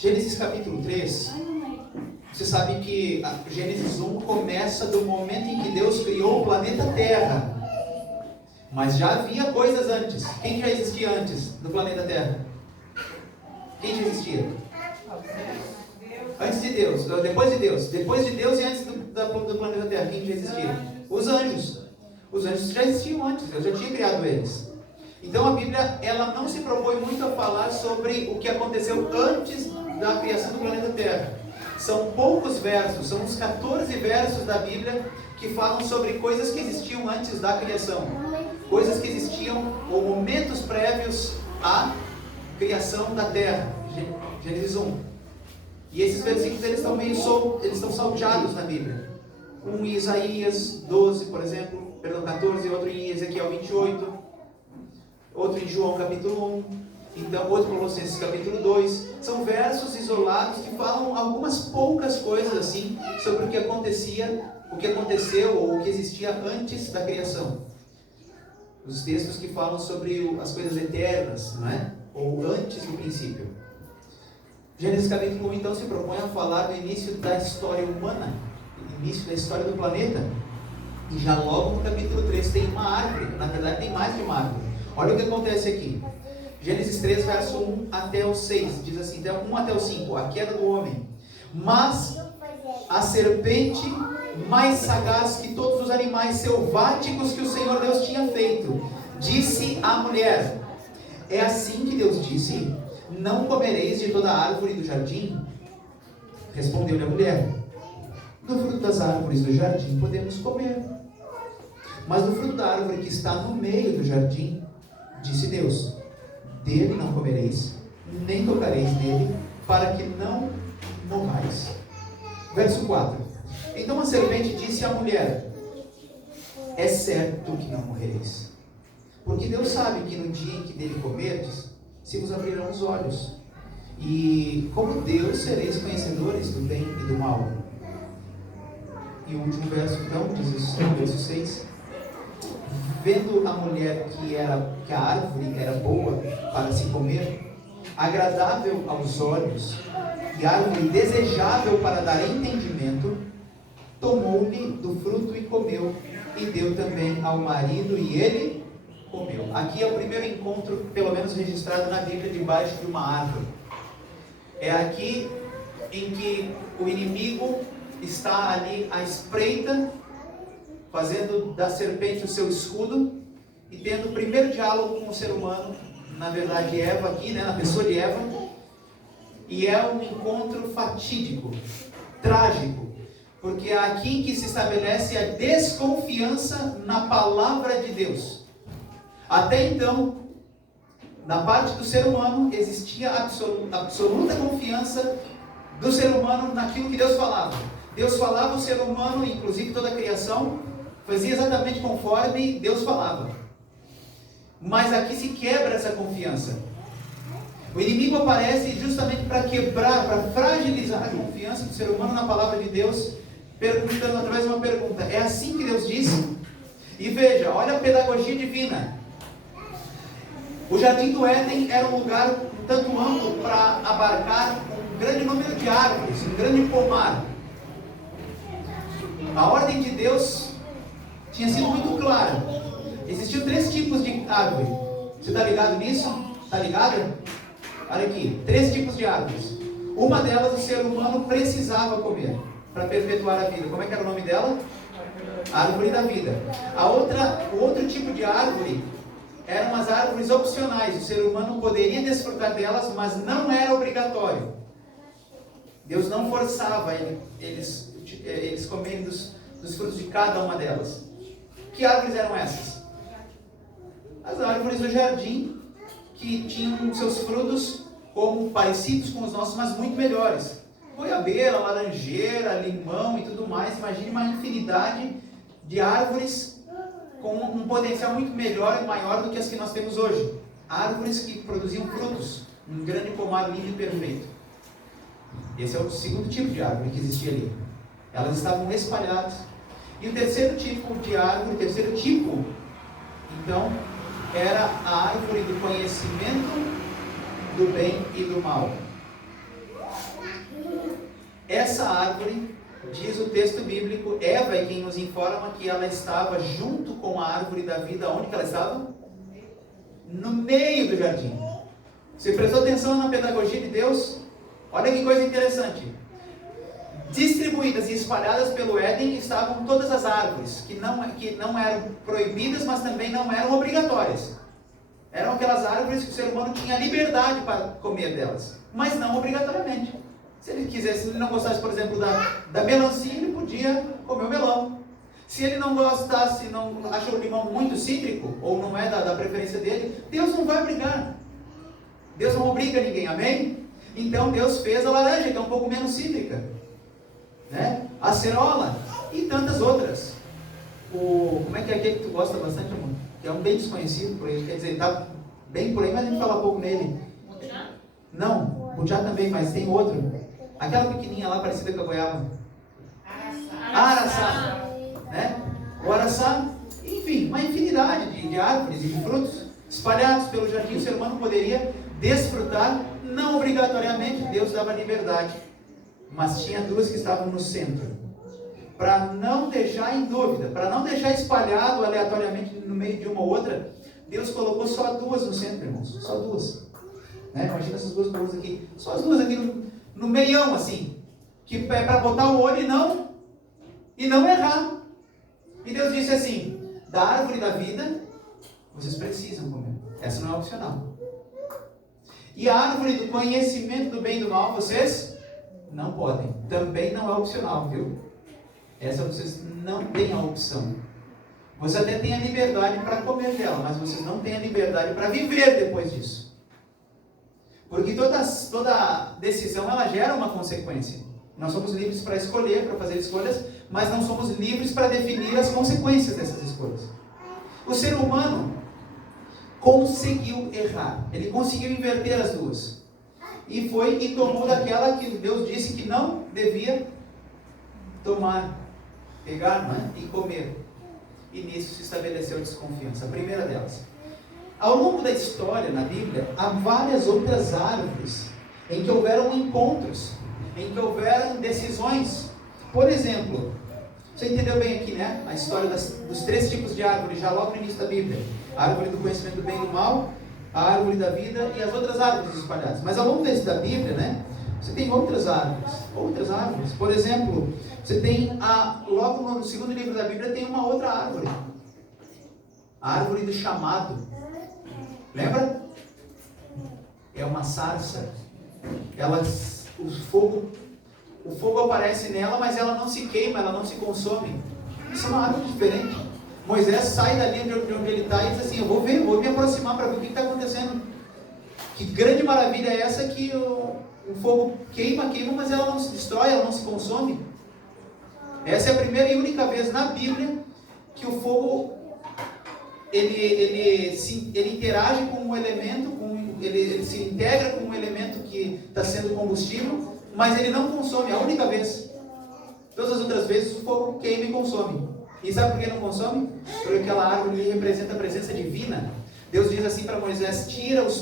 Gênesis capítulo 3, você sabe que Gênesis 1 começa do momento em que Deus criou o planeta Terra. Mas já havia coisas antes. Quem já existia antes do planeta Terra? Quem já existia? Antes de Deus, depois de Deus. Depois de Deus e antes do planeta Terra, quem já existia? Os anjos. Os anjos já existiam antes, Deus já tinha criado eles. Então a Bíblia, ela não se propõe muito a falar sobre o que aconteceu antes da criação do planeta Terra. São poucos versos, são uns 14 versos da Bíblia que falam sobre coisas que existiam antes da criação. Coisas que existiam, ou momentos prévios à criação da Terra. Gênesis 1. E esses versículos, eles estão meio eles estão salteados na Bíblia. Um em Isaías 12, por exemplo, 14, outro em Ezequiel 28, outro em João capítulo 1, então outro em Colossenses capítulo 2. São versos isolados que falam algumas poucas coisas assim sobre o que aconteceu ou o que existia antes da criação. Os textos que falam sobre as coisas eternas, não é? Ou antes do princípio. Gênesis capítulo 1 então se propõe a falar do início da história humana, início da história do planeta. E já logo no capítulo 3 tem uma árvore, na verdade tem mais de uma árvore. Olha o que acontece aqui. Gênesis 3, verso 1 até o 6, diz assim, 1 até o 5, a queda do homem. Mas a serpente, mais sagaz que todos os animais selváticos que o Senhor Deus tinha feito, disse à mulher: é assim que Deus disse, não comereis de toda a árvore do jardim? Respondeu-lhe a mulher: do fruto das árvores do jardim podemos comer, mas do fruto da árvore que está no meio do jardim, disse Deus, dele não comereis, nem tocareis nele, para que não morrais. Verso 4. Então a serpente disse à mulher: é certo que não morrereis, porque Deus sabe que no dia em que dele comerdes, se vos abrirão os olhos, e como Deus sereis conhecedores do bem e do mal. E o último verso então, diz isso, verso 6. Vendo a mulher que a árvore era boa para se comer, agradável aos olhos, e árvore desejável para dar entendimento, tomou-lhe do fruto e comeu, e deu também ao marido, e ele comeu. Aqui é o primeiro encontro, pelo menos registrado na Bíblia, debaixo de uma árvore. É aqui em que o inimigo está ali à espreita, fazendo da serpente o seu escudo, e tendo o primeiro diálogo com o ser humano, na verdade Eva aqui, na pessoa de Eva, e é um encontro fatídico, trágico, porque é aqui que se estabelece a desconfiança na palavra de Deus. Até então, na parte do ser humano, existia absoluta confiança do ser humano naquilo que Deus falava. Deus falava, o ser humano, inclusive toda a criação, fazia exatamente conforme Deus falava. Mas aqui se quebra essa confiança. O inimigo aparece justamente para quebrar, para fragilizar a confiança do ser humano na palavra de Deus, perguntando através de uma pergunta: é assim que Deus disse? E veja, olha a pedagogia divina. O Jardim do Éden era um lugar um tanto amplo para abarcar um grande número de árvores, um grande pomar. A ordem de Deus tinha sido muito clara. Existiam 3 tipos de árvore. Você está ligado nisso? Está ligado? Olha aqui, 3 tipos de árvores. Uma delas o ser humano precisava comer para perpetuar a vida. Como é que era o nome dela? Árvore da vida. O outro tipo de árvore eram as árvores opcionais. O ser humano poderia desfrutar delas, mas não era obrigatório. Deus não forçava eles comerem dos frutos de cada uma delas. Que árvores eram essas? As árvores do jardim, que tinham seus frutos como parecidos com os nossos, mas muito melhores. Goiabeira, laranjeira, limão e tudo mais. Imagine uma infinidade de árvores com um potencial muito melhor e maior do que as que nós temos hoje. Árvores que produziam frutos, um grande pomar lindo e perfeito. Esse é o segundo tipo de árvore que existia ali. Elas estavam espalhadas. E o terceiro tipo de árvore, então, era a árvore do conhecimento do bem e do mal. essa árvore, diz o texto bíblico, Eva é quem nos informa que ela estava junto com a árvore da vida. Onde que ela estava? No meio do jardim. Você prestou atenção na pedagogia de Deus? Olha que coisa interessante. Distribuídas e espalhadas pelo Éden estavam todas as árvores, que não eram proibidas, mas também não eram obrigatórias. Eram aquelas árvores que o ser humano tinha liberdade para comer delas, mas não obrigatoriamente. Se ele quisesse, se ele não gostasse, por exemplo, da melancia, ele podia comer o melão. Se ele não gostasse, não achou o limão muito cítrico, ou não é da preferência dele, Deus não vai obrigar. Deus não obriga ninguém, amém? Então Deus fez a laranja, que é um pouco menos cítrica, né? A cerola e tantas outras. Como é que é aquele que tu gosta bastante, amor? Que é um bem desconhecido por aí, quer dizer, está bem por aí, mas a gente fala pouco nele. Butiá? Não, butiá também, mas tem outro. Aquela pequenininha lá, parecida com a goiaba. Araçá. Né? O araçá, enfim, uma infinidade de árvores e de frutos espalhados pelo jardim. O ser humano poderia desfrutar, não obrigatoriamente, Deus dava liberdade, mas tinha duas que estavam no centro, para não deixar em dúvida, para não deixar espalhado aleatoriamente no meio de uma ou outra. Deus colocou só duas no centro, irmãos, só duas, né? Imagina essas duas colunas aqui, só as duas aqui no meião, assim, que é para botar o olho e não errar. E Deus disse assim: da árvore da vida vocês precisam comer, essa não é opcional. E a árvore do conhecimento do bem e do mal vocês não podem, também não é opcional, viu? Essa vocês não têm a opção. Você até tem a liberdade para comer dela, mas vocês não têm a liberdade para viver depois disso. Porque toda decisão, ela gera uma consequência. Nós somos livres para escolher, para fazer escolhas, mas não somos livres para definir as consequências dessas escolhas. O ser humano conseguiu errar. Ele conseguiu inverter as duas. E foi e tomou daquela que Deus disse que não devia tomar, pegar, não é? E comer. E nisso se estabeleceu a desconfiança. A primeira delas. Ao longo da história, na Bíblia, há várias outras árvores em que houveram encontros, em que houveram decisões. Por exemplo, você entendeu bem aqui, né? A história dos três tipos de árvores, já logo no início da Bíblia. A árvore do conhecimento do bem e do mal, a árvore da vida e as outras árvores espalhadas. Mas ao longo da Bíblia, né? Você tem outras árvores. Por exemplo, você tem, logo no segundo livro da Bíblia, tem uma outra árvore. A árvore do chamado. Lembra? É uma sarça. O fogo aparece nela, mas ela não se queima, ela não se consome. Isso é uma árvore diferente. Moisés sai dali de onde ele está e diz assim: eu vou me aproximar para ver o que está acontecendo. Que grande maravilha é essa que o fogo queima, mas ela não se destrói, ela não se consome. Essa é a primeira e única vez na Bíblia que o fogo ele interage com um elemento, ele se integra com um elemento que está sendo combustível, mas ele não consome, a única vez. Todas as outras vezes o fogo queima e consome. E sabe por que não consome? Porque aquela árvore representa a presença divina. Deus diz assim para Moisés: tira as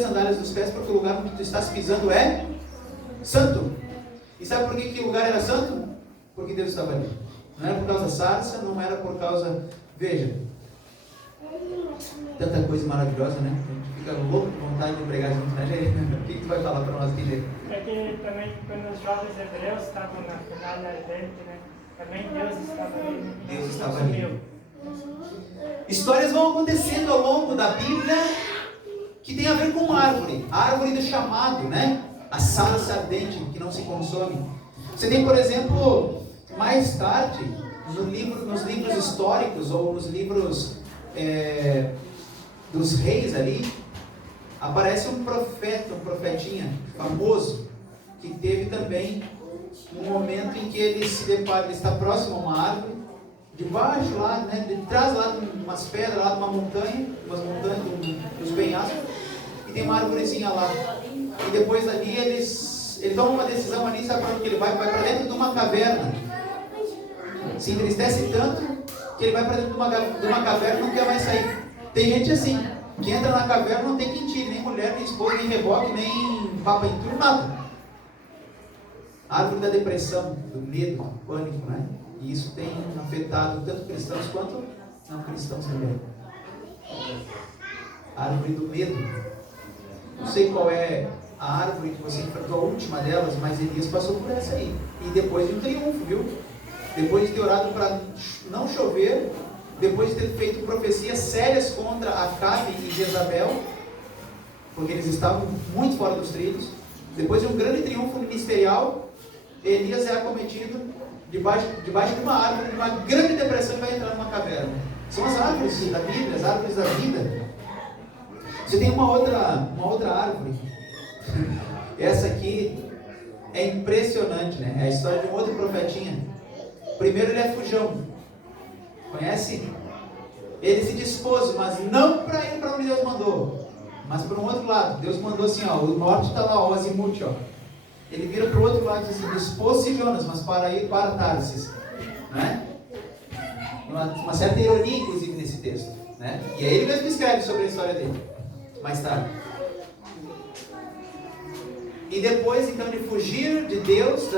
sandálias dos pés, porque o lugar onde tu estás pisando é santo. E sabe por que o lugar era santo? Porque Deus estava ali. Não era por causa da sarça, não era por causa... Veja, tanta coisa maravilhosa, né? A gente fica louco de vontade de pregar junto, né, Jair? O que tu vai falar para nós aqui, Jair? É que também, quando os jovens hebreus estavam na final ardente, né? Também Deus estava ali. Deus estava ali. Histórias vão acontecendo ao longo da Bíblia que tem a ver com árvore. A árvore do chamado, né? A sarça ardente que não se consome. Você tem, por exemplo, mais tarde, nos livros históricos ou nos livros dos reis ali, aparece um profetinha famoso, que teve também um momento em que ele está próximo a uma árvore, debaixo lá, né, de trás lá de umas pedras, lá de umas montanhas, dos penhascos, e tem uma árvorezinha lá. E depois ali ele toma uma decisão ali, sabe para onde ele vai? Vai para dentro de uma caverna. Se entristece tanto que ele vai para dentro de uma caverna e não quer mais sair. Tem gente assim, que entra na caverna, não tem quem tire, nem mulher, nem esposa, nem reboque, nem papa em tudo, nada. A árvore da depressão, do medo, do pânico, né? E isso tem afetado tanto cristãos quanto não cristãos também. A árvore do medo. Não sei qual é a árvore que você enfrentou, a última delas, mas Elias passou por essa aí. E depois de um triunfo, viu? Depois de ter orado para não chover, depois de ter feito profecias sérias contra Acabe e Jezabel, porque eles estavam muito fora dos trilhos, depois de um grande triunfo ministerial, Elias é acometido debaixo de uma árvore, de uma grande depressão, e vai entrar numa caverna. São as árvores da Bíblia, as árvores da vida. Você tem uma outra árvore. Essa aqui é impressionante, né? É a história de um outro profetinha. Primeiro ele é fujão. Conhece? Ele se dispôs, mas não para ir para onde Deus mandou, mas para um outro lado. Deus mandou assim, ó, o norte está lá, o azimuth, ó. Ele vira para o outro lado e diz assim, dispôs-se Jonas, mas para ir para Tarsis, né? Uma certa ironia, inclusive, nesse texto, né? E aí ele mesmo escreve sobre a história dele, mais tarde. E depois, então, de fugir de Deus,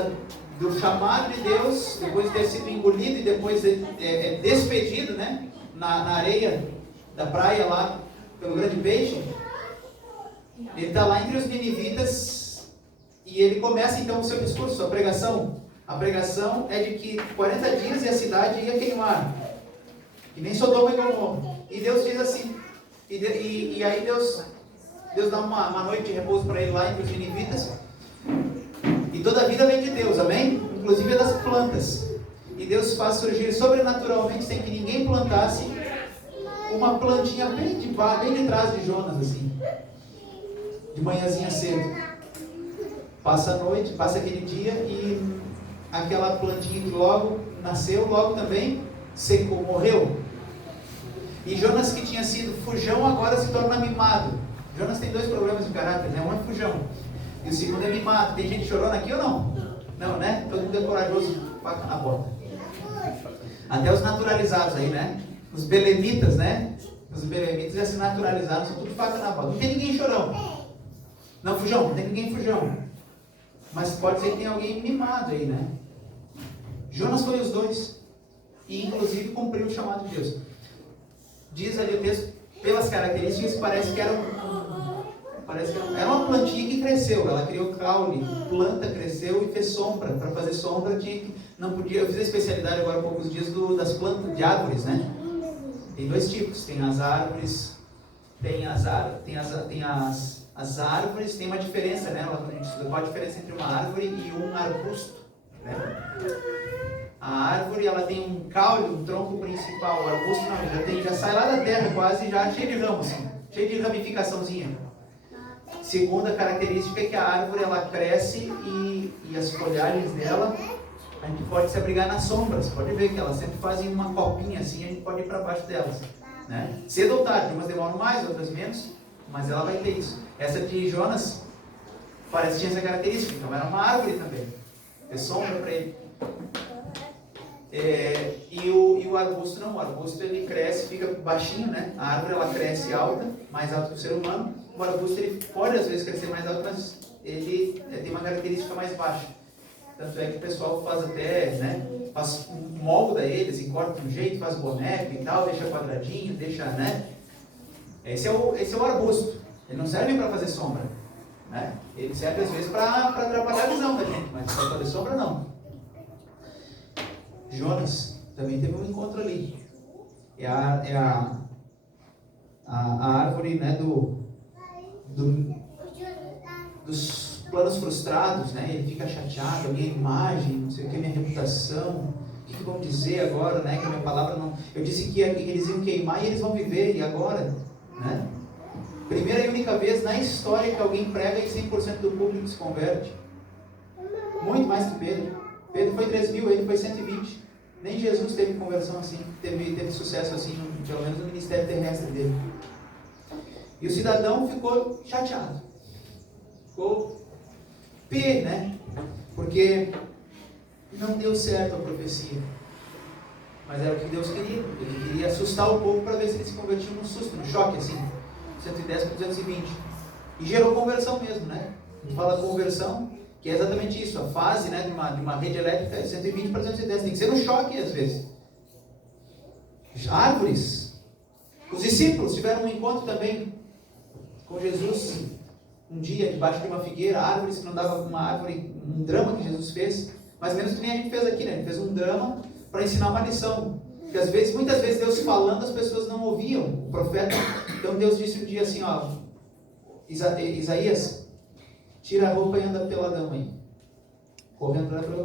do chamado de Deus, depois de ter sido engolido e depois despedido, né? Na areia da praia lá, pelo grande peixe, ele está lá entre os ninivitas e ele começa então o seu discurso, sua pregação. A pregação é de que 40 dias e a cidade ia queimar, e nem Sodoma e Gomorra. E Deus diz assim, e aí Deus dá uma noite de repouso para ele lá entre os ninivitas, e toda a vida vem de Deus, amém? Inclusive a das plantas. E Deus faz surgir sobrenaturalmente, sem que ninguém plantasse, uma plantinha bem de trás de Jonas, assim, de manhãzinha cedo. Passa a noite, passa aquele dia, e aquela plantinha que logo nasceu, logo também secou, morreu. E Jonas, que tinha sido fujão, agora se torna mimado. Jonas tem dois problemas de caráter, né? Um é fujão e o segundo é mimado. Tem gente chorando aqui ou não? Não, né? Todo mundo é corajoso, faca na bota. Até os naturalizados aí, né? Os belemitas, né? Os belemitas já se naturalizaram, são tudo faca na bota. Não tem ninguém chorão. Não, fujão, não tem ninguém fujão. Mas pode ser que tenha alguém mimado aí, né? Jonas foi os dois. E inclusive cumpriu o chamado de Deus. Diz ali o texto, pelas características, parece que era uma plantinha que cresceu. Ela criou caule, planta, cresceu e fez sombra. Para fazer sombra não podia. Eu fiz a especialidade agora há poucos dias das plantas de árvores, né? Tem dois tipos. Tem as árvores, as árvores tem uma diferença, né? A gente estuda qual a diferença entre uma árvore e um arbusto, né? A árvore, ela tem um caule, um tronco principal. O arbusto não, já sai lá da terra quase, já cheio de ramo, assim, cheio de ramificaçãozinha. Segunda característica é que a árvore, ela cresce e as folhagens dela, a gente pode se abrigar nas sombras. Pode ver que elas sempre fazem uma copinha assim, a gente pode ir para baixo delas, né? Cedo ou tarde, umas demoram mais, outras menos, mas ela vai ter isso. Essa de Jonas parece que tinha essa característica, então era uma árvore também, ter sombra para ele. E o arbusto não, o arbusto ele cresce, fica baixinho, né? A árvore ela cresce alta, mais alta que o ser humano. O arbusto ele pode às vezes crescer mais alto, mas ele tem uma característica mais baixa. Tanto é que o pessoal faz até, né? Molda eles e corta de um jeito, faz boneco e tal, deixa quadradinho, deixa, né? Esse é o arbusto. Ele não serve para fazer sombra, né? Ele serve às vezes para atrapalhar a visão da gente, mas para fazer sombra não. Jonas também teve um encontro ali. É a árvore, né, dos planos frustrados, né? Ele fica chateado, a minha imagem, não sei o que, minha reputação, o que vão dizer agora, né? Que a minha palavra não... Eu disse que eles iam queimar e eles vão viver, e agora, né? Primeira e única vez na história que alguém prega e 100% do público se converte. Muito mais que Pedro. Pedro foi 3.000, ele foi 120. Nem Jesus teve conversão assim, teve sucesso assim, pelo menos no ministério terrestre dele. E o cidadão ficou chateado. Ficou pé, né? Porque não deu certo a profecia. Mas era o que Deus queria. Ele queria assustar o povo para ver se eles se convertiam num susto, num choque assim. 110 para 220. E gerou conversão mesmo, né? A gente fala conversão, Que é exatamente isso, a fase, né, de uma rede elétrica é 120 para 210, tem que ser um choque às vezes. Árvores. Os discípulos tiveram um encontro também com Jesus, um dia, debaixo de uma figueira, árvores que não davam uma árvore, um drama que Jesus fez, mais ou menos que nem a gente fez aqui, né? Ele fez um drama para ensinar uma lição. Porque às vezes, muitas vezes Deus falando, as pessoas não ouviam o profeta. Então Deus disse um dia assim, ó, Isaías, tira a roupa e anda peladão aí. Correndo para ele,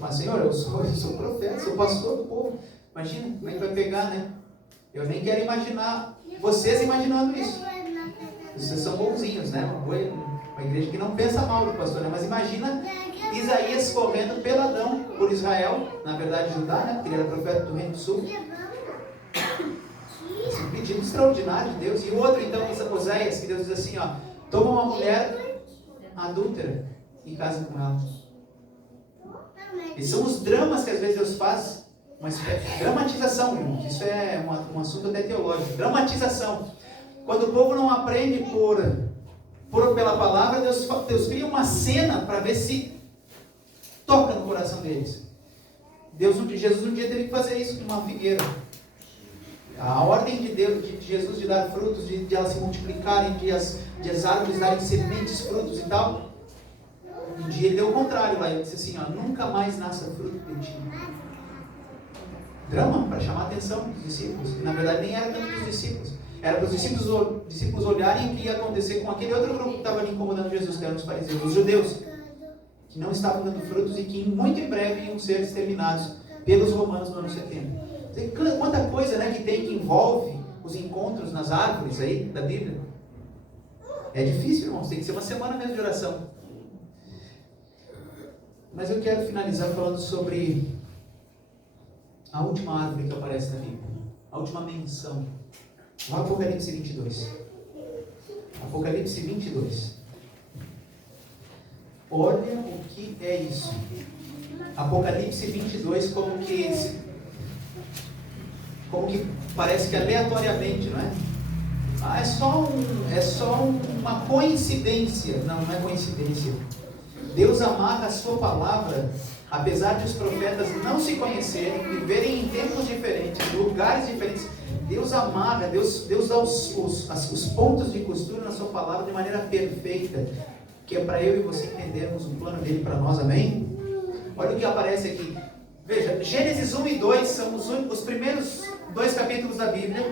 mas Senhor, eu sou profeta, sou pastor do povo. Imagina, como é que vai pegar, né? Eu nem quero imaginar, vocês imaginando isso. Vocês são bonzinhos, né? Uma igreja que não pensa mal do pastor, né? Mas imagina Isaías correndo peladão por Israel, na verdade Judá, né? Porque ele era profeta do Reino do Sul. Esse um pedido extraordinário de Deus. E o outro, então, Oséias, que Deus diz assim, ó, toma uma mulher adúltera e casa com ela. E são os dramas que às vezes Deus faz, mas dramatização, irmãos. Isso é um assunto até teológico. Dramatização. Quando o povo não aprende pela palavra, Deus cria uma cena para ver se toca no coração deles. Jesus um dia teve que fazer isso com uma figueira. A ordem de Deus, de Jesus de dar frutos, de elas se multiplicarem, de as árvores darem sementes, frutos e tal. Um dia ele deu o contrário lá, ele disse assim, ó, nunca mais nasça fruto de ti. Drama para chamar a atenção dos discípulos. E na verdade nem era tanto dos discípulos. Era para os discípulos olharem o que ia acontecer com aquele outro grupo que estava ali incomodando Jesus, que eram os fariseus, os judeus, que não estavam dando frutos e que muito em breve iam ser exterminados pelos romanos no ano 70. Quanta coisa, né, que tem que envolve os encontros nas árvores aí da Bíblia. É difícil, irmãos, tem que ser uma semana mesmo de oração. Mas eu quero finalizar falando sobre a última árvore que aparece na Bíblia, a última menção. No Apocalipse 22. Apocalipse 22. Olha o que é isso. Apocalipse 22 como que parece que aleatoriamente, não é? É só uma coincidência. Não é coincidência. Deus amarra a sua palavra, apesar de os profetas não se conhecerem, viverem em tempos diferentes, em lugares diferentes. Deus amarra, Deus dá os pontos de costura na sua palavra de maneira perfeita, que é para eu e você entendermos o plano dele para nós, amém? Olha o que aparece aqui. Veja, Gênesis 1 e 2 são os primeiros 2 capítulos da Bíblia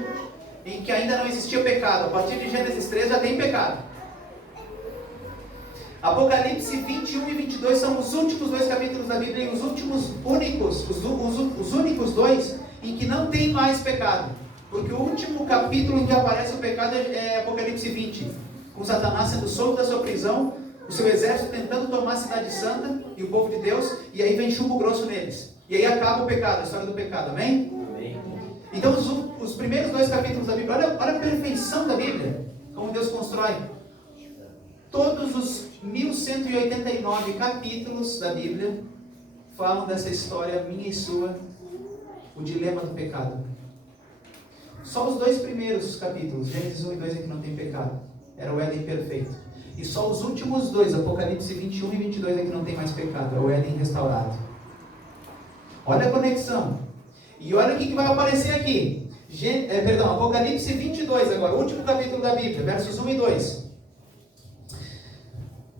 em que ainda não existia pecado. A partir de Gênesis 3 já tem pecado. Apocalipse 21 e 22 são os últimos 2 capítulos da Bíblia e os últimos únicos, os únicos 2 em que não tem mais pecado. Porque o último capítulo em que aparece o pecado é Apocalipse 20, com Satanás sendo solto da sua prisão, o seu exército tentando tomar a cidade santa e o povo de Deus, e aí vem chumbo grosso neles. E aí acaba o pecado, a história do pecado, amém? Amém. Então os primeiros 2 capítulos da Bíblia, olha a perfeição da Bíblia, como Deus constrói. Todos os 1189 capítulos da Bíblia falam dessa história minha e sua, o dilema do pecado. Só os 2 primeiros capítulos, Gênesis 1 e 2 é que não tem pecado, era o Éden perfeito. E só os últimos 2, Apocalipse 21 e 22 é que não tem mais pecado, é o Éden restaurado. Olha a conexão. E olha o que vai aparecer aqui. Apocalipse 22 agora, o último capítulo da Bíblia, versos 1 e 2.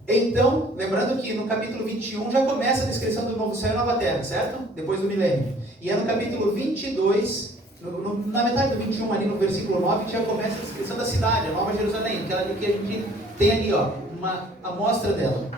Então, lembrando que no capítulo 21 já começa a descrição do novo céu e nova terra, certo? Depois do milênio. E é no capítulo 22, na metade do 21, ali no versículo 9, já começa a descrição da cidade, a Nova Jerusalém, aquela que a gente tem ali, ó, uma amostra dela.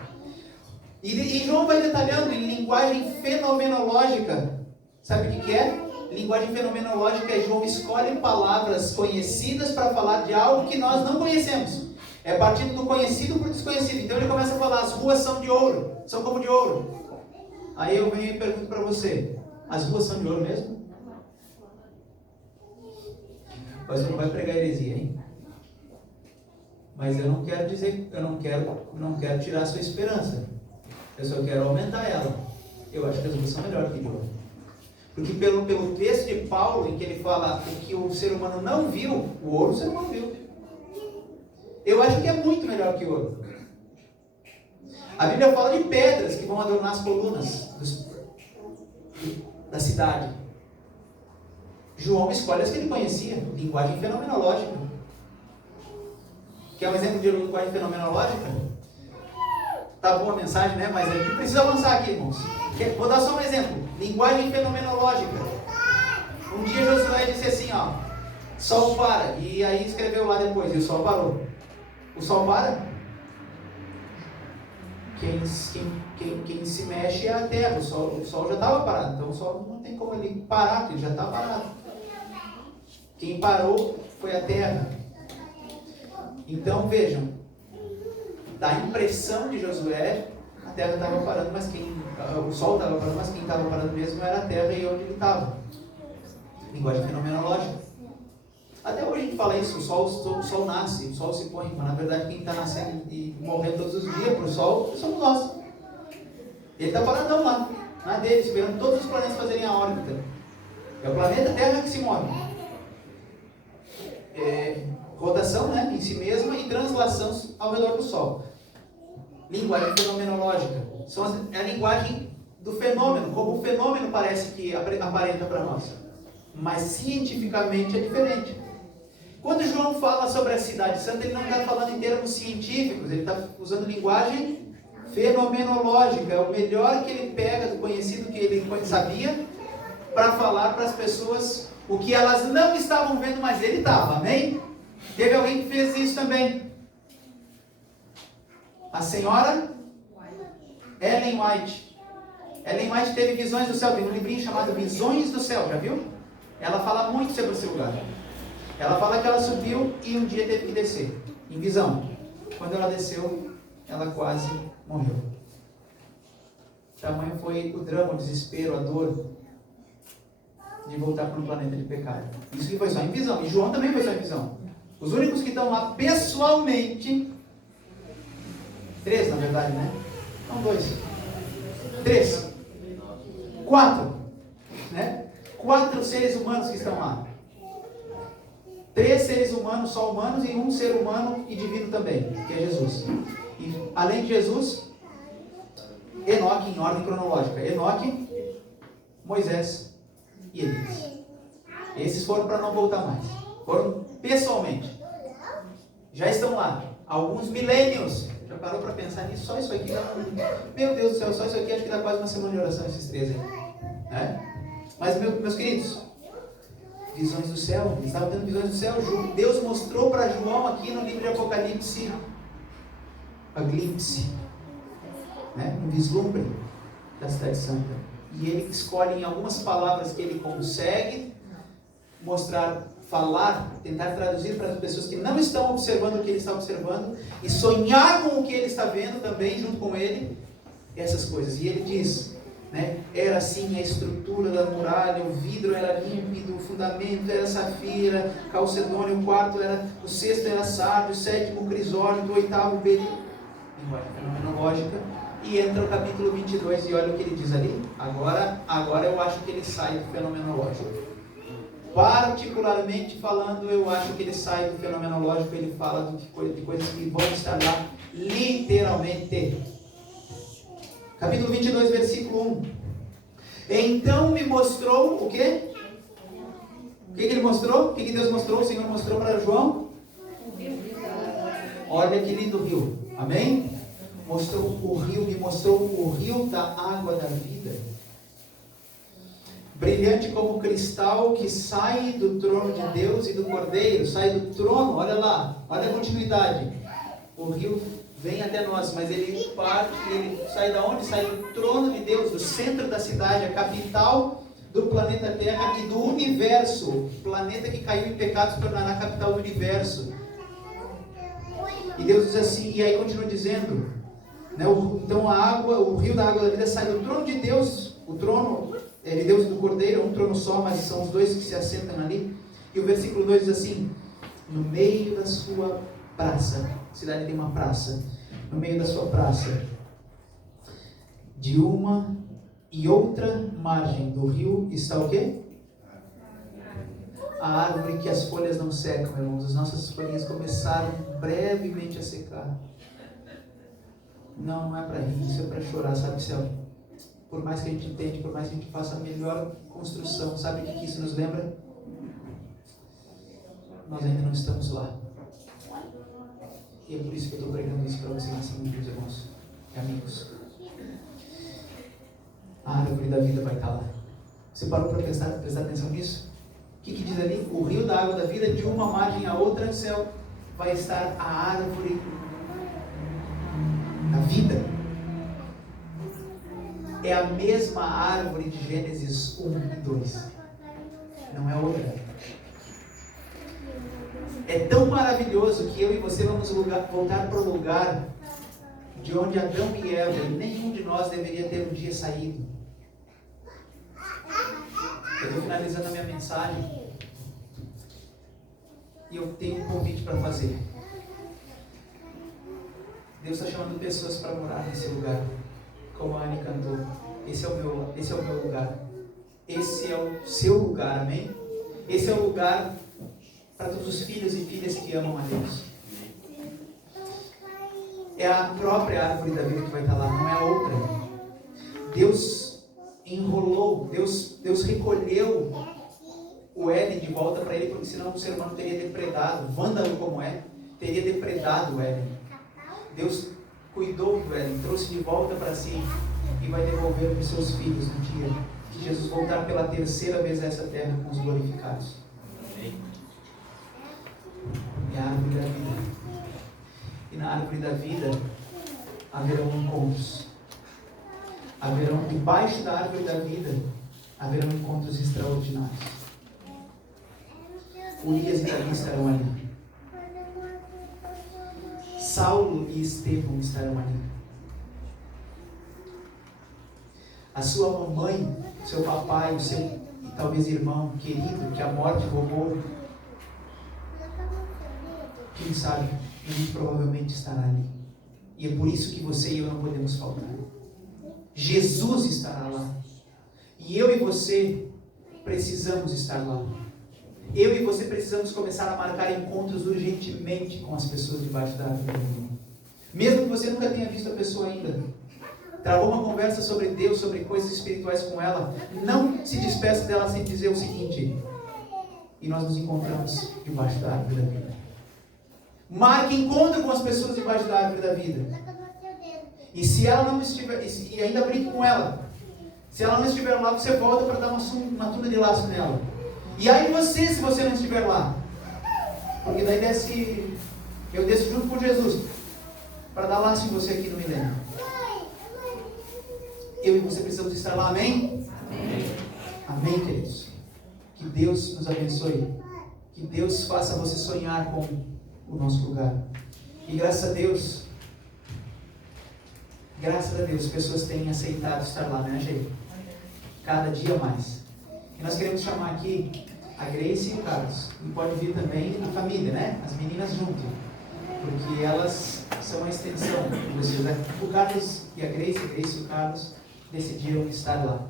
E João vai detalhando em linguagem fenomenológica. Sabe o que é? Linguagem fenomenológica é João escolhe palavras conhecidas para falar de algo que nós não conhecemos. É partindo do conhecido para o desconhecido. Então ele começa a falar, as ruas são de ouro, são como de ouro. Aí eu venho e pergunto para você, as ruas são de ouro mesmo? Você não vai pregar heresia, hein? Mas eu não quero dizer, eu não quero tirar a sua esperança. Eu só quero aumentar ela. Eu acho que as ruas são melhores que de ouro. Porque pelo texto de Paulo, em que ele fala o que o ser humano não viu, o ouro o ser humano viu. Eu acho que é muito melhor que ouro. A Bíblia fala de pedras que vão adornar as colunas da cidade. João escolhe as que ele conhecia, linguagem fenomenológica. Quer um exemplo de linguagem fenomenológica? Tá boa a mensagem, né? Mas a gente precisa avançar aqui, irmãos. Vou dar só um exemplo. Linguagem fenomenológica. Um dia Josué disse assim, ó, sol para. E aí escreveu lá depois, e o sol parou. O sol para? Quem se mexe é a terra. O sol já estava parado. Então o sol não tem como ele parar, porque ele já está parado. Quem parou foi a terra. Então vejam, da impressão de Josué, a terra estava parando, mas o sol estava parando, mas quem estava parando mesmo era a terra e onde ele estava. Linguagem fenomenológica. Até hoje a gente fala isso, o sol nasce, o sol se põe, mas na verdade quem está nascendo e morrendo todos os dias para o sol somos nós. Ele está paradão lá, na dele, esperando todos os planetas fazerem a órbita. É o planeta Terra que se move. Rotação, né, em si mesma e translação ao redor do Sol. Linguagem fenomenológica. É a linguagem do fenômeno, como o fenômeno parece que aparenta para nós. Mas cientificamente é diferente. Quando João fala sobre a cidade santa, ele não está falando em termos científicos, ele está usando linguagem fenomenológica. É o melhor que ele pega do conhecido que ele sabia para falar para as pessoas o que elas não estavam vendo, mas ele estava, amém? Teve alguém que fez isso também. A senhora Ellen White. Ellen White teve visões do céu. Tem um livrinho chamado Visões do Céu, já viu? Ela fala muito sobre esse lugar. Ela fala que ela subiu e um dia teve que descer, em visão. Quando ela desceu, ela quase morreu. Tamanho foi o drama, o desespero, a dor de voltar para um planeta de pecado. Isso que foi só em visão. E João também foi só em visão. Os únicos que estão lá pessoalmente, 3 na verdade, né? Não 2, 3, 4, né? 4 seres humanos que estão lá. 3 seres humanos, só humanos, e 1 ser humano e divino também, que é Jesus. E além de Jesus, Enoque em ordem cronológica. Enoque, Moisés e Elias. Esses foram para não voltar mais. Foram pessoalmente. Já estão lá. Alguns milênios. Já parou para pensar nisso? Só isso aqui dá Meu Deus do céu, só isso aqui acho que dá quase uma semana de oração, esses 3 aí. Né? Mas, meus queridos, visões do céu. Eles estavam tendo visões do céu. Deus mostrou para João aqui no livro de Apocalipse a glimpse, né? Um vislumbre da cidade santa. E ele escolhe em algumas palavras que ele consegue mostrar, falar, tentar traduzir para as pessoas que não estão observando o que ele está observando e sonhar com o que ele está vendo também junto com ele, essas coisas. E ele diz, né, era assim a estrutura da muralha, o vidro era límpido, o fundamento era safira, calcedônio, o sexto era sardio, o sétimo crisólito, o oitavo berilo. Linguagem fenomenológica. E entra o capítulo 22 e olha o que ele diz ali. Agora eu acho que ele sai do fenomenológico. Particularmente falando, eu acho que ele sai do fenomenológico. Ele fala de coisas que vão estar lá literalmente. Capítulo 22, versículo 1. Então me mostrou o quê? O que ele mostrou? O que Deus mostrou? O Senhor mostrou para João? Olha que lindo rio. Amém? Mostrou o rio, me mostrou o rio da água da vida. Brilhante como cristal que sai do trono de Deus e do Cordeiro. Sai do trono, olha lá, olha a continuidade. O rio vem até nós, mas ele sai da onde? Sai do trono de Deus, do centro da cidade, a capital do planeta Terra e do universo. O planeta que caiu em pecado se tornará a capital do universo. E Deus diz assim, e aí continua dizendo, né, então a água, o rio da água da vida sai do trono de Deus, o trono de Deus e do Cordeiro, é um trono só, mas são os dois que se assentam ali. E o versículo 2 diz assim, no meio da sua praça, a cidade tem uma praça, no meio da sua praça, de uma e outra margem do rio está o quê? A árvore que as folhas não secam, irmãos. As nossas folhinhas começaram brevemente a secar. Não é para rir, isso é para chorar, sabe, céu? Por mais que a gente entende, por mais que a gente faça a melhor construção, sabe o que isso nos lembra? Nós ainda não estamos lá. E é por isso que eu estou pregando isso para vocês nessa manhã, meus irmãos e amigos. A árvore da vida vai estar lá. Você parou para prestar atenção nisso? O que diz ali? O rio da água da vida, de uma margem à outra, céu, vai estar a árvore da vida. É a mesma árvore de Gênesis 1 e 2. Não é outra. É tão maravilhoso que eu e você vamos voltar para o lugar de onde Adão e Eva, e nenhum de nós deveria ter um dia saído. Eu estou finalizando a minha mensagem e eu tenho um convite para fazer. Deus está chamando pessoas para morar nesse lugar, como a Anne cantou. Esse é o meu lugar. Esse é o seu lugar, amém? Esse é o lugar para todos os filhos e filhas que amam a Deus. É a própria árvore da vida que vai estar lá, não é outra. Deus enrolou, Deus recolheu o Éden de volta para ele, porque senão o ser humano teria depredado, vândalo como é, teria depredado o Éden. Deus cuidou do Éden, trouxe de volta para si e vai devolver para os seus filhos no dia que Jesus voltar pela terceira vez a essa terra com os glorificados. É a árvore da vida. E na árvore da vida haverão encontros. Debaixo da árvore da vida haverão encontros extraordinários. Urias e Davi estarão ali. Saulo e Estevão estarão ali. A sua mamãe, seu papai, o seu talvez irmão querido que a morte roubou, quem sabe, ele provavelmente estará ali. E é por isso que você e eu não podemos faltar. Jesus estará lá. E eu e você precisamos estar lá. Eu e você precisamos começar a marcar encontros urgentemente com as pessoas debaixo da árvore. Mesmo que você nunca tenha visto a pessoa ainda. Travou uma conversa sobre Deus, sobre coisas espirituais com ela. Não se despeça dela sem dizer o seguinte: e nós nos encontramos debaixo da árvore da vida. Marque encontro com as pessoas debaixo da árvore da vida. E se ela não estiver, e ainda brinque com ela. Se ela não estiver lá, você volta para dar uma tunda de laço nela. E aí você, se você não estiver lá. Porque daí eu desço junto com Jesus para dar laço em você aqui no milênio. Eu e você precisamos estar lá, amém? Amém. Amém, queridos. Que Deus nos abençoe. Que Deus faça você sonhar com o nosso lugar. E graças a Deus, pessoas têm aceitado estar lá, né, gente? Cada dia mais. E nós queremos chamar aqui a Grace e o Carlos. E pode vir também a família, né? As meninas junto. Porque elas são a extensão de vocês, né? O Carlos e a Grace e o Carlos decidiram estar lá.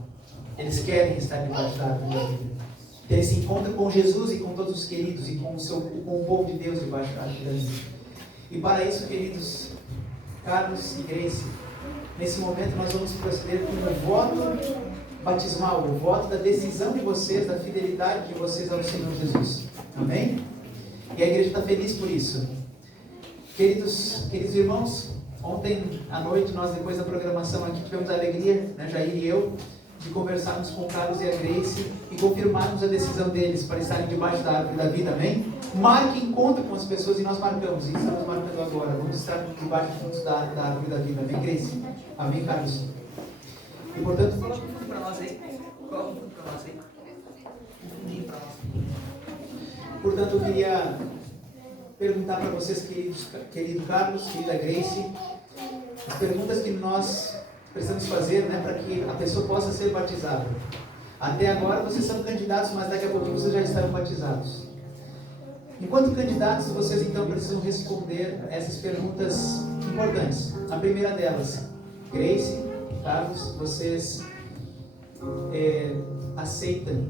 Eles querem estar debaixo da árvore da vida. Eles se encontram com Jesus e com todos os queridos e com o povo de Deus debaixo da árvore da vida. E para isso, queridos Carlos e Grace, nesse momento nós vamos proceder com o voto batismal, o voto da decisão de vocês, da fidelidade de vocês ao Senhor Jesus. Amém? E a igreja está feliz por isso. Queridos irmãos, ontem à noite, nós depois da programação aqui, tivemos a alegria, né, Jair e eu, de conversarmos com o Carlos e a Grace e confirmarmos a decisão deles para estarem debaixo da árvore da vida, amém? Marque encontro com as pessoas e nós marcamos, e estamos marcando agora. Vamos estar debaixo juntos da árvore da vida, amém, Grace? Amém, Carlos? E portanto, coloca um fundo para nós aí. Coloca um fundo para nós aí. Um fundinho para nós. Portanto, eu queria perguntar para vocês, querido Carlos, querida Grace, as perguntas que nós precisamos fazer, né, para que a pessoa possa ser batizada. Até agora vocês são candidatos, mas daqui a pouquinho vocês já estarão batizados. Enquanto candidatos, vocês então precisam responder essas perguntas importantes. A primeira delas: Grace, Carlos, vocês aceitam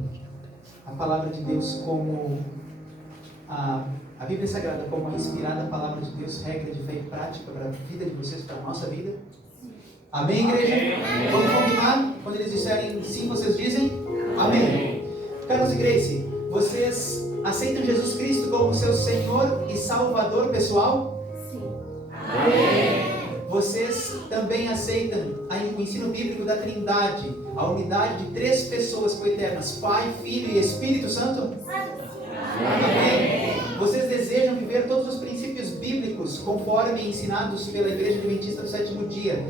a palavra de Deus como a Bíblia Sagrada como a inspirada palavra de Deus, regra de fé e prática para a vida de vocês, para a nossa vida? Amém, igreja? Amém. Vamos combinar? Quando eles disserem sim, vocês dizem? Amém. Carlos e Grace, vocês aceitam Jesus Cristo como seu Senhor e Salvador pessoal? Sim. Amém. Vocês também aceitam o ensino bíblico da Trindade, a unidade de 3 pessoas coeternas, Pai, Filho e Espírito Santo? Amém. Vocês desejam viver todos os princípios bíblicos conforme ensinados pela Igreja Adventista do Sétimo Dia,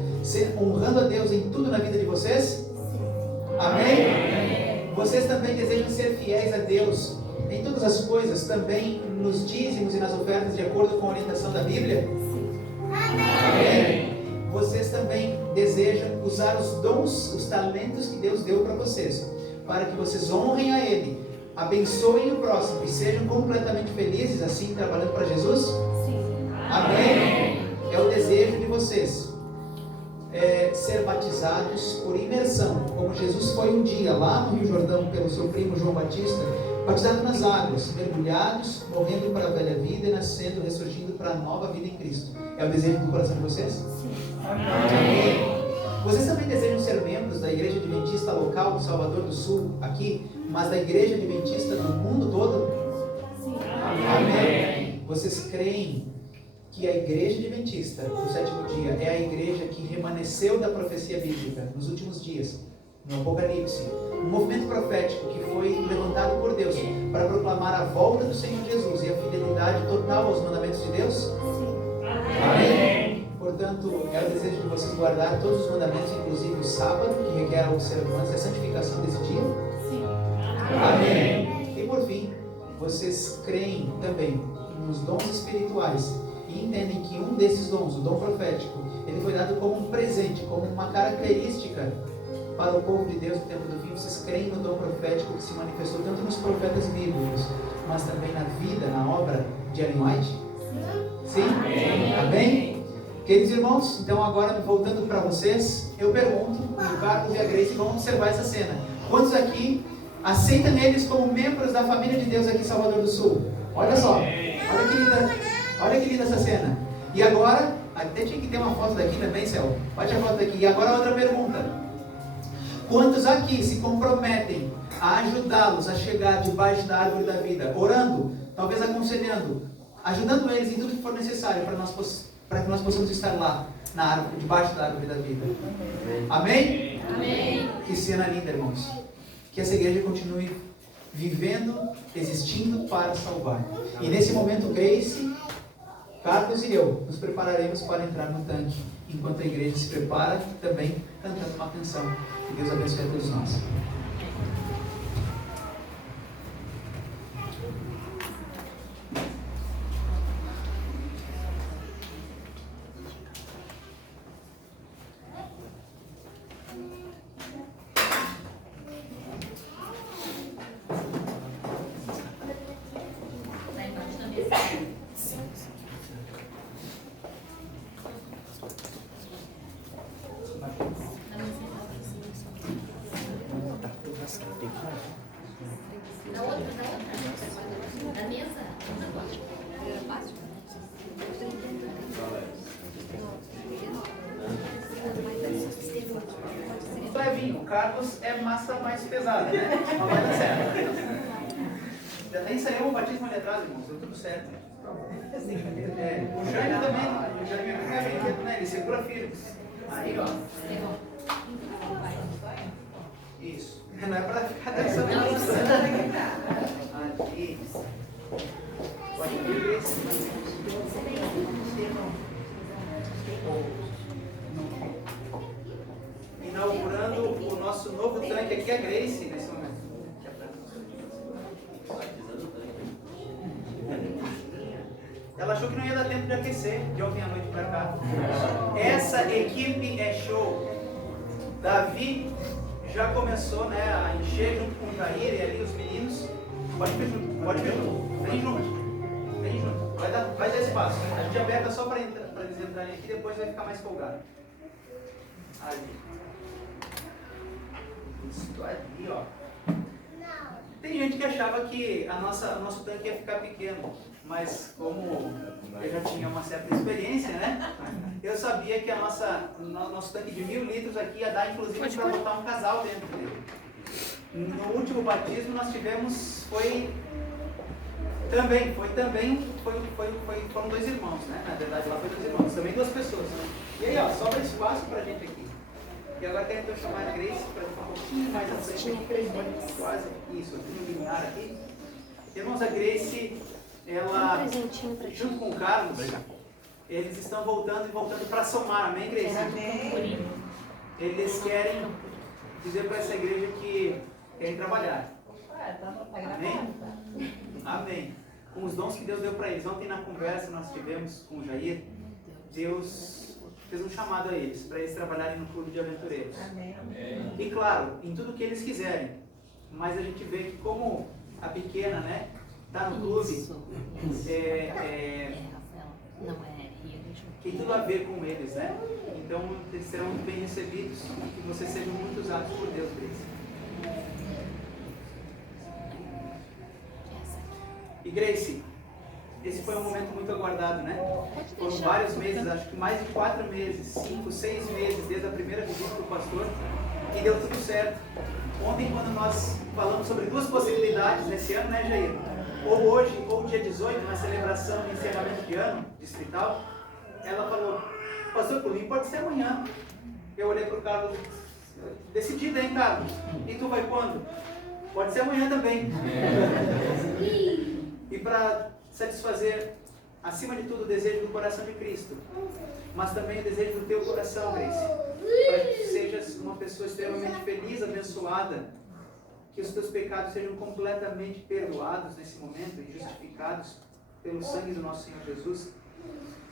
honrando a Deus em tudo na vida de vocês? Amém? Vocês também desejam ser fiéis a Deus em todas as coisas, também nos dízimos e nas ofertas, de acordo com a orientação da Bíblia? Amém? Vocês também desejam usar os dons, os talentos que Deus deu para vocês, para que vocês honrem a Ele, abençoem o próximo e sejam completamente felizes assim, trabalhando para Jesus? Sim. Amém? É o desejo de vocês. Ser batizados por imersão, como Jesus foi um dia lá no Rio Jordão pelo seu primo João Batista, batizado nas águas, mergulhados, morrendo para a velha vida e nascendo, ressurgindo para a nova vida em Cristo. É o desejo do coração de vocês? Sim. Amém. Vocês também desejam ser membros da Igreja Adventista local do Salvador do Sul, aqui, mas da Igreja Adventista do mundo todo? Sim. Amém. Vocês creem que a Igreja Adventista do Sétimo Dia é a igreja que remanesceu da profecia bíblica nos últimos dias, no Apocalipse, um movimento profético que foi levantado por Deus para proclamar a volta do Senhor Jesus e a fidelidade total aos mandamentos de Deus? Sim. Amém? Portanto, é o desejo de vocês guardar todos os mandamentos, inclusive o sábado, que requer a observância, a santificação desse dia? Sim. Amém. E por fim, vocês creem também nos dons espirituais e entendem que um desses dons, o dom profético, ele foi dado como um presente, como uma característica para o povo de Deus no tempo do fim. Vocês creem no dom profético que se manifestou tanto nos profetas bíblicos, mas também na vida, na obra de Ellen White? Sim? Amém? Queridos irmãos, então agora voltando para vocês, eu pergunto, o Carlos e a Grace vão observar essa cena. Quantos aqui aceitam eles como membros da família de Deus aqui em Salvador do Sul? Olha só, olha que linda essa cena. E agora, até tinha que ter uma foto daqui também, Céu. Bate a foto daqui. E agora outra pergunta. Quantos aqui se comprometem a ajudá-los a chegar debaixo da árvore da vida, orando, talvez aconselhando, ajudando eles em tudo que for necessário para que nós possamos estar lá, na árvore, debaixo da árvore da vida? Amém? Amém. Que cena linda, irmãos. Que essa igreja continue vivendo, existindo para salvar. E nesse momento, Grace, Carlos e eu nos prepararemos para entrar no tanque, enquanto a igreja se prepara também cantando uma canção. Que Deus abençoe a todos nós. Na mesa? Levinho, o Carlos é massa mais pesada, né? Mas vai dar certo. Já ensaiamos o batismo ali atrás, irmãos, deu tudo certo. O Jaime também, o Jaime é brinquedo, né? Ele segura firme. Aí, ó. Isso. Não é pra ficar dançando. Aqui. Pode vir inaugurando o nosso novo tanque aqui, a Grace, nesse momento. Ela achou que não ia dar tempo de aquecer de ontem à noite pra cá. Essa equipe é show. Davi já começou, né, a encher junto com o Jair e ali os meninos. Pode vir junto. Vem junto. Vai dar espaço. A gente aperta só para eles entrarem aqui, depois vai ficar mais folgado. Ali. Isso ali, ó. Tem gente que achava que o nosso tanque ia ficar pequeno, mas como eu já tinha uma certa experiência, né? Eu sabia que nosso tanque de 1000 litros aqui ia dar inclusive para botar um casal dentro dele. No último batismo nós tivemos, foram 2 irmãos, né? Na verdade lá foi 2 irmãos, também 2 pessoas. E aí, ó, sobra espaço pra gente aqui. E agora quero então chamar a Grace para ficar um pouquinho mais à frente aqui, quase isso, aqui no limiar aqui. Irmãos, a Grace, ela, junto com o Carlos, eles estão voltando para somar, amém, Grace? Amém. Eles querem dizer para essa igreja que querem trabalhar. Amém? Amém. Com os dons que Deus deu para eles. Ontem na conversa nós tivemos com o Jair, Deus fez um chamado a eles, para eles trabalharem no clube de aventureiros. Amém. E claro, em tudo que eles quiserem. Mas a gente vê que como a pequena, né, está no clube, tem tudo a ver com eles, né? Então eles serão muito bem recebidos e que vocês sejam muito usados por Deus, Grace. E Grace, esse foi um momento muito aguardado, né? Foram vários meses, acho que mais de 4 meses, 5, 6 meses, desde a primeira visita do pastor, e deu tudo certo. Ontem, quando nós falamos sobre 2 possibilidades nesse ano, né, Jair? Ou hoje, ou dia 18, na celebração de encerramento de ano distrital, ela falou, pastor, por mim pode ser amanhã. Eu olhei para o Carlos, decidido, hein, Carlos? E tu vai quando? Pode ser amanhã também. E para satisfazer, acima de tudo, o desejo do coração de Cristo, mas também o desejo do teu coração, Grace, para que tu sejas uma pessoa extremamente feliz, abençoada, que os teus pecados sejam completamente perdoados nesse momento e justificados pelo sangue do nosso Senhor Jesus,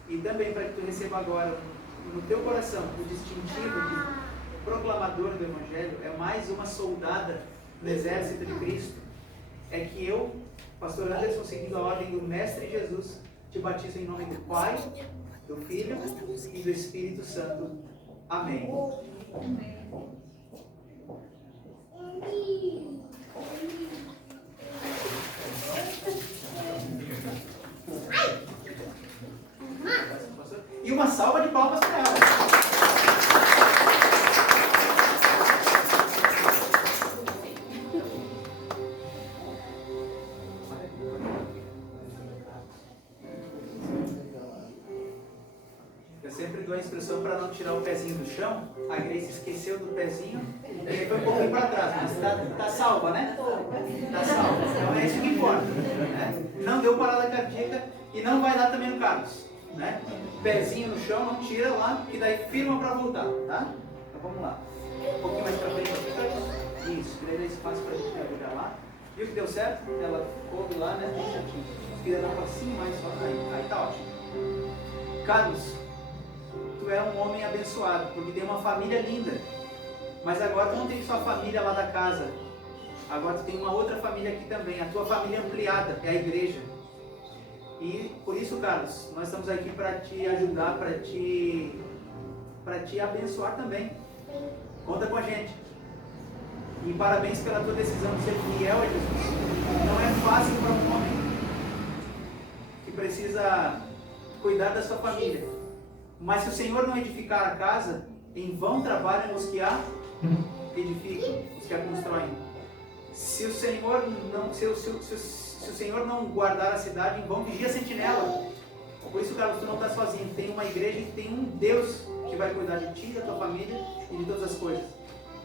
e também para que tu receba agora no teu coração o distintivo de proclamador do Evangelho, é mais uma soldada do exército de Cristo, é que eu, pastor Anderson, seguindo a ordem do Mestre Jesus, te batizo em nome do Pai, do Filho e do Espírito Santo. Amém. E uma salva de palmas para ela. Eu sempre dou a instrução para não tirar o pezinho do chão. A Grace esqueceu do pezinho e aí foi um pouquinho para trás, mas tá salva, né? Tá salva. Então é isso que importa, né? Não deu parada cardíaca e não vai dar também no Carlos, né? Pezinho no chão, não tira lá, que daí firma para voltar, tá? Então vamos lá. Um pouquinho mais para frente aqui, Carlos. Isso, que daí dá espaço para a gente mergulhar lá. Viu que deu certo? Ela coube lá, né? Bem certinho. Queria dar um passinho mais só. Aí tá ótimo. Carlos, tu é um homem abençoado, porque tem uma família linda. Mas agora tu não tem só a família lá da casa. Agora tu tem uma outra família aqui também. A tua família ampliada é a igreja. E por isso, Carlos, nós estamos aqui para te ajudar, para te abençoar também. Conta com a gente. E parabéns pela tua decisão de ser fiel a Jesus. Não é fácil para um homem que precisa cuidar da sua família. Mas se o Senhor não edificar a casa, em vão trabalham os que a edificam, os que a constroem. Se o Senhor não guardar a cidade, em vão vigia a sentinela. Por isso, Carlos, tu não está sozinho. Tem uma igreja e tem um Deus que vai cuidar de ti, da tua família e de todas as coisas.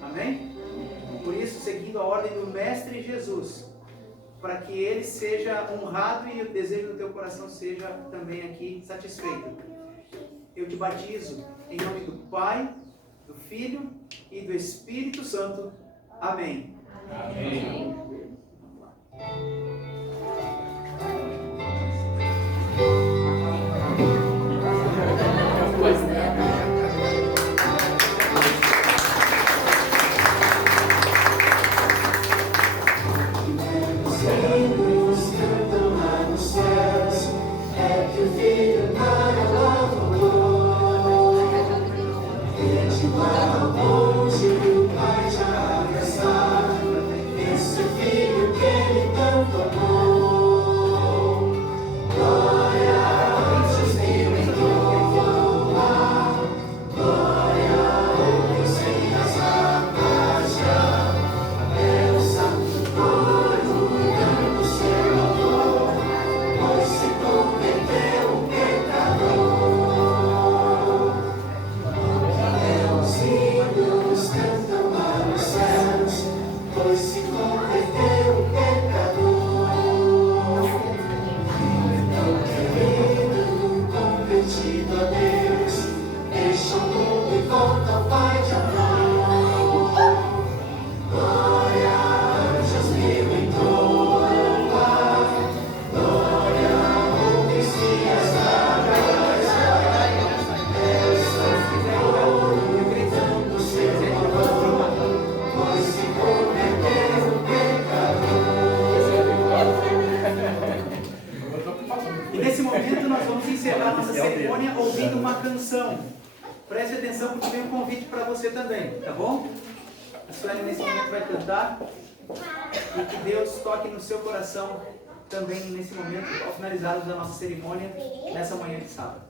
Amém? Por isso, seguindo a ordem do Mestre Jesus, para que ele seja honrado e o desejo do teu coração seja também aqui satisfeito. Eu te batizo em nome do Pai, do Filho e do Espírito Santo. Amém. Amém. Esse nesse momento nós vamos encerrar nossa cerimônia ouvindo uma canção. Preste atenção porque tem um convite para você também, tá bom? A Sueli nesse momento vai cantar e que Deus toque no seu coração também nesse momento, ao finalizarmos a nossa cerimônia nessa manhã de sábado.